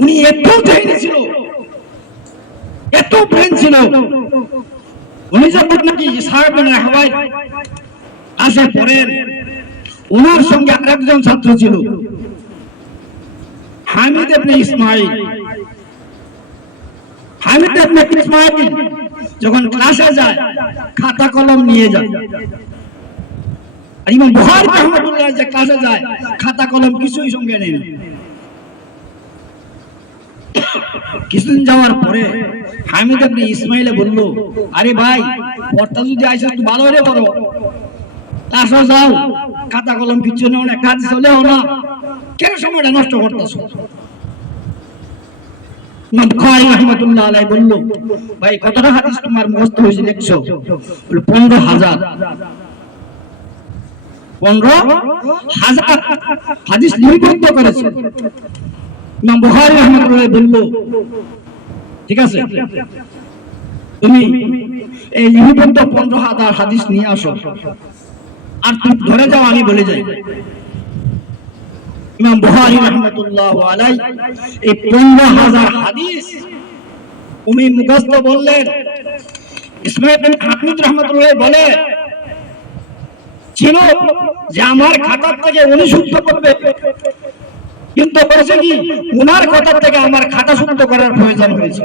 উনি এত ধৈর্য ছিল, এত ব্রেন ছিল। উনি যখন নাকি ইসহাক বিন রাহওয়ায় আসে পড়েন, ওনার সঙ্গে আরেকজন ছাত্র ছিল হামিদ ইবনে ইসমাইল। হামিদ ইবনে ইসমাইল যখন ক্লাসে যায় খাতা কলম নিয়ে যায়, আর ইমাম বুখারী রাহমাতুল্লাহ যে ক্লাসে যায় খাতা কলম কিছুই সঙ্গে নেই। কিছুদিন যাওয়ার পরে হামিদ ইবনে ইসমাইলে বলল, আরে ভাই পড়তা যদি আইসা একটু ভালো হলে পড়ো, আসো যাও, খাতা কলম কিছু নেও না, কাজ চলেও না, কেন সময়টা নষ্ট করতেছো? ইমাম বুখারী রাহমাতুল্লাহ আলাইহি বলল, ভাই কতটা হাদিস তোমার মুখস্থ হয়েছে দেখছো? 15,000। 15,000 হাদিস লিপিবদ্ধ করেছে। ইমাম বুখারী রাহমাতুল্লাহ বলল, ঠিক আছে, তুমি এই লিপিবদ্ধ 15,000 হাদিস নিয়ে আসো, আর তুমি ধরে যাও, আমি বলে যাই। ইমাম বুখারী রাহমাতুল্লাহ আলাইহি এই 15,000 হাদিস উনি মুখস্থ বললেন। ইসমাঈল বিন হামিদ রাহমাতুল্লাহ বলে ছিল যে আমার খাতার থেকে উনি শুদ্ধ করবে, কিন্তু বলেছে কি ওনার খাতার থেকে আমার খাতা শুদ্ধ করার প্রয়োজন হয়েছে।